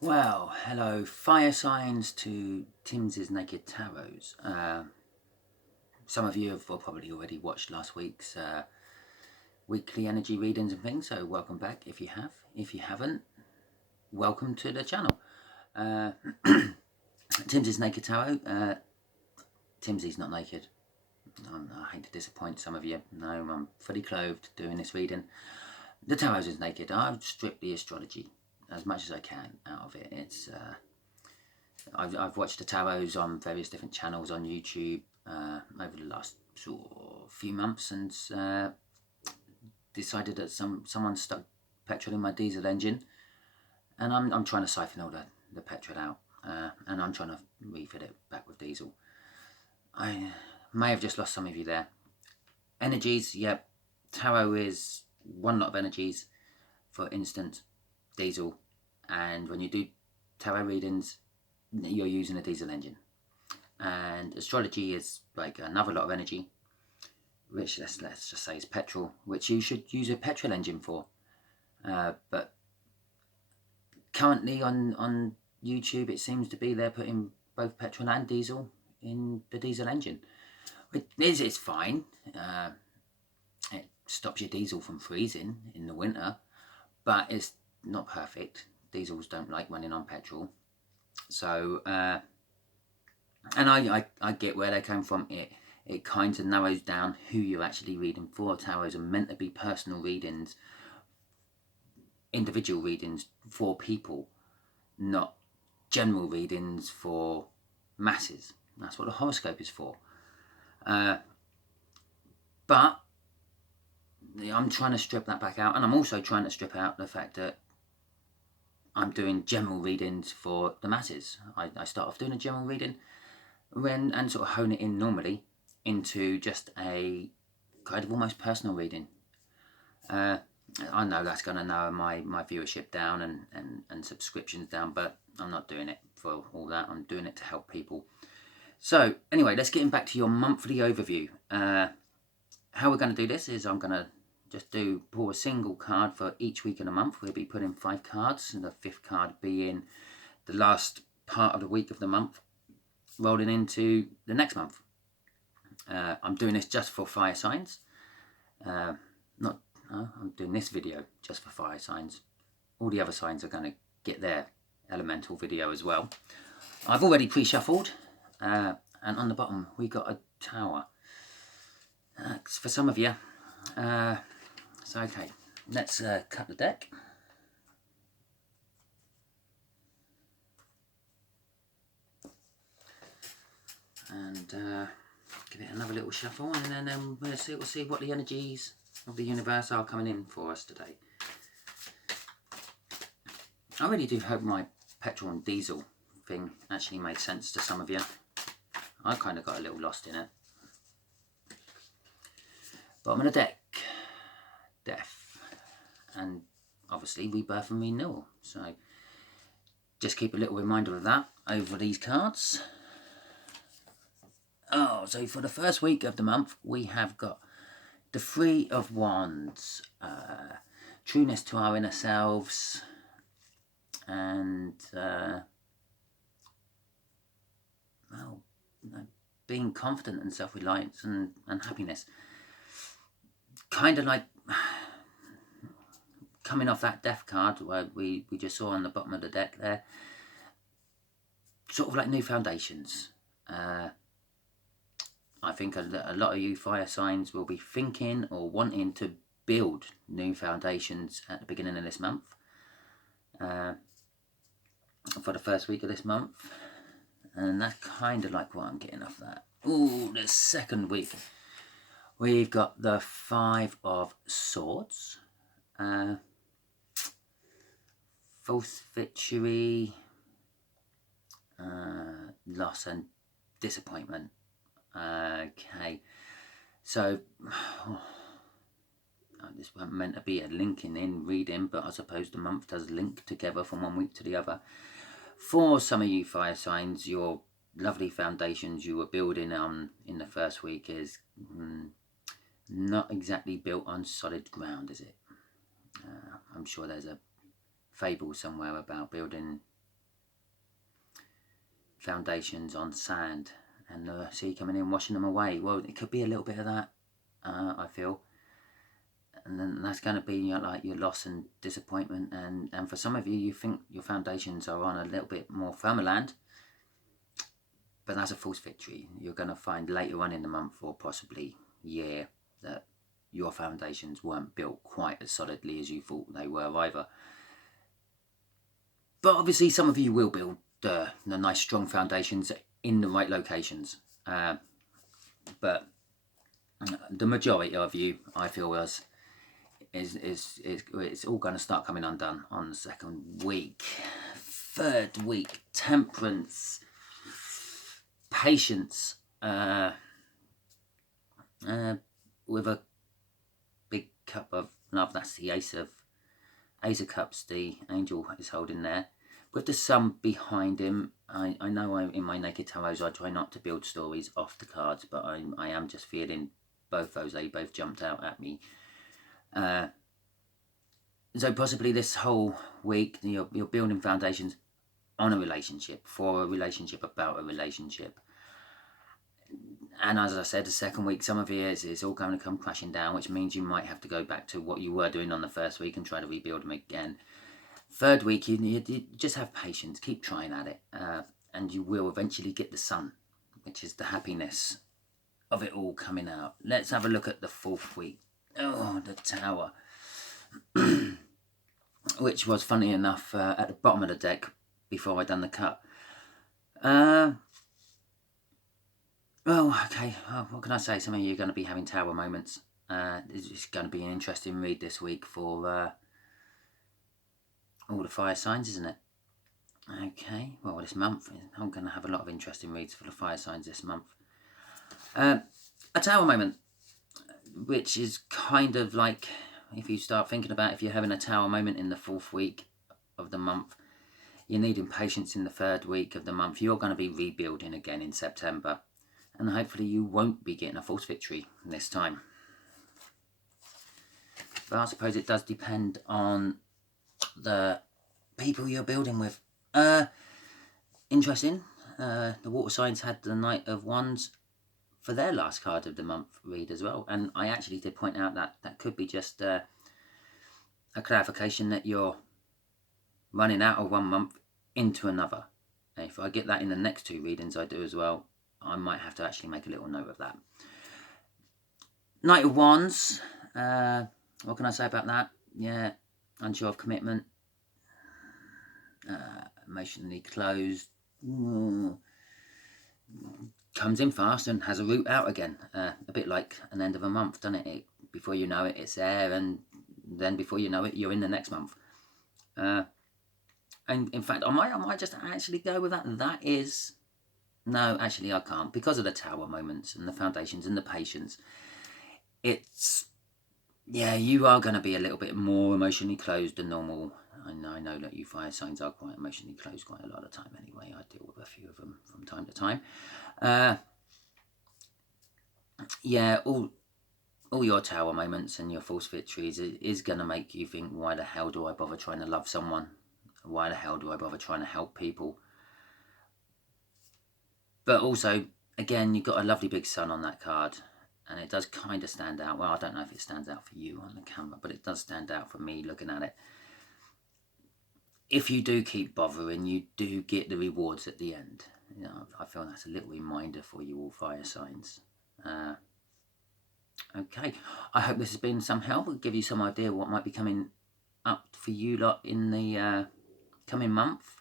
Well, hello, fire signs to Timsy Naked Tarots. Some of you have probably already watched last week's weekly energy readings and things, so welcome back if you have. If you haven't, welcome to the channel. Timsy's Naked Tarot. Timsy's not naked. I hate to disappoint some of you. No, I'm fully clothed doing this reading. The tarot is naked. I've stripped the astrology as much as I can out of it. It's I've watched the tarots on various different channels on YouTube over the last few months, and decided that someone stuck petrol in my diesel engine, and I'm trying to siphon all the petrol out, and I'm trying to refill it back with diesel. I may have just lost some of you there. Energies, yep. Tarot is one lot of energies. For instance, diesel, and when you do tarot readings, you're using a diesel engine. And astrology is like another lot of energy, which let's just say is petrol, which you should use a petrol engine for. But currently on YouTube, it seems to be they're putting both petrol and diesel in the diesel engine. It's fine. It stops your diesel from freezing in the winter, but it's not perfect. Diesels don't like running on petrol. So, and I get where they come from. It kind of narrows down who you're actually reading for. Tarots are meant to be personal readings, individual readings for people, not general readings for masses. That's what the horoscope is for. But I'm trying to strip that back out, and I'm also trying to strip out the fact that I'm doing general readings for the masses. I start off doing a general reading and sort of hone it in normally into just a kind of almost personal reading. I know that's going to narrow my viewership down and subscriptions down, but I'm not doing it for all that. I'm doing it to help people. So anyway, let's get back to your monthly overview. How we're going to do this is I'm going to just pull a single card for each week of the month. We'll be putting 5 cards, and the 5th card being the last part of the week of the month, rolling into the next month. I'm doing this just for fire signs. I'm doing this video just for fire signs. All the other signs are going to get their elemental video as well. I've already pre-shuffled, and on the bottom we got a tower. For some of you. So okay, let's cut the deck. And give it another little shuffle, and then we'll see what the energies of the universe are coming in for us today. I really do hope my petrol and diesel thing actually made sense to some of you. I kind of got a little lost in it. Bottom of the deck, death, and obviously rebirth and renewal. So just keep a little reminder of that over these cards. Oh, so for the first week of the month, we have got the 3 of Wands, trueness to our inner selves, and being confident and self-reliance and happiness. Kind of like coming off that death card where we just saw on the bottom of the deck there, sort of like new foundations. I think a lot of you fire signs will be thinking or wanting to build new foundations at the beginning of this month. For the first week of this month. And that's kind of like what I'm getting off that. Ooh, the second week. We've got the 5 of Swords. False victory. Loss and disappointment. Okay, so this wasn't meant to be a linking in reading, but I suppose the month does link together from one week to the other. For some of you fire signs, your lovely foundations you were building on in the first week is not exactly built on solid ground, is it? I'm sure there's a fable somewhere about building foundations on sand and the sea coming in, washing them away. Well, it could be a little bit of that, I feel. And then that's going to be like your loss and disappointment. And for some of you, you think your foundations are on a little bit more firmer land, but that's a false victory. You're going to find later on in the month, or possibly year, that your foundations weren't built quite as solidly as you thought they were either. But obviously some of you will build the nice strong foundations in the right locations. But the majority of you, I feel, it's all going to start coming undone on the second week. Third week, temperance, patience, with a big cup of love. That's the Ace of Cups, the angel is holding there, with the sun behind him. I know in my Naked Tarots I try not to build stories off the cards, but I am just feeling both those. They both jumped out at me. So possibly this whole week you're building foundations on a relationship, for a relationship, about a relationship. And as I said, the second week, some of it is all going to come crashing down, which means you might have to go back to what you were doing on the first week and try to rebuild them again. Third week, you just have patience, keep trying at it, and you will eventually get the sun, which is the happiness of it all coming out. Let's have a look at the fourth week. Oh, the Tower, which was, funny enough, at the bottom of the deck before I done the cut. Well, okay, what can I say? Some of you are going to be having Tower moments. It's going to be an interesting read this week for all the fire signs, isn't it? Okay, well, this month, I'm going to have a lot of interesting reads for the fire signs this month. A Tower moment, which is kind of like, if you start thinking about if you're having a Tower moment in the fourth week of the month, you're needing patience in the third week of the month. You're going to be rebuilding again in September. And hopefully you won't be getting a false victory this time. But I suppose it does depend on the people you're building with. Interesting. The water signs had the Knight of Wands for their last card of the month read as well. And I actually did point out that that could be just a clarification that you're running out of one month into another. And if I get that in the next two readings I do as well, I might have to actually make a little note of that. Knight of Wands. What can I say about that? Yeah, unsure of commitment. Emotionally closed. Comes in fast and has a route out again. A bit like an end of a month, doesn't it? Before you know it, it's there, and then before you know it, you're in the next month. And in fact, I might just actually go with that. That is... No, actually I can't, because of the Tower moments and the foundations and the patience. It's, yeah, you are going to be a little bit more emotionally closed than normal. I know that you fire signs are quite emotionally closed quite a lot of time anyway. I deal with a few of them from time to time. Yeah, all your Tower moments and your false victories is going to make you think, why the hell do I bother trying to love someone? Why the hell do I bother trying to help people? But also, again, you've got a lovely big sun on that card, and it does kind of stand out. Well, I don't know if it stands out for you on the camera, but it does stand out for me looking at it. If you do keep bothering, you do get the rewards at the end. You know, I feel that's a little reminder for you all fire signs. Okay, I hope this has been some help. It'll give you some idea what might be coming up for you lot in the coming month.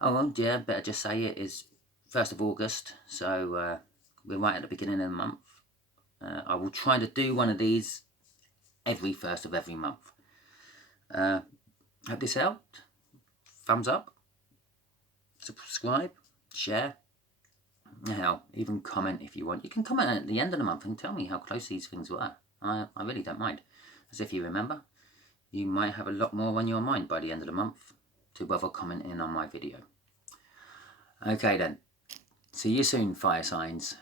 Oh, well, yeah, better just say it is 1st of August, so we're right at the beginning of the month. I will try to do one of these every 1st of every month. Hope this helped. Thumbs up, subscribe, share. Hell, even comment if you want. You can comment at the end of the month and tell me how close these things were. I really don't mind. As if you remember, you might have a lot more on your mind by the end of the month to bother commenting on my video. Okay then. See you soon, fire signs.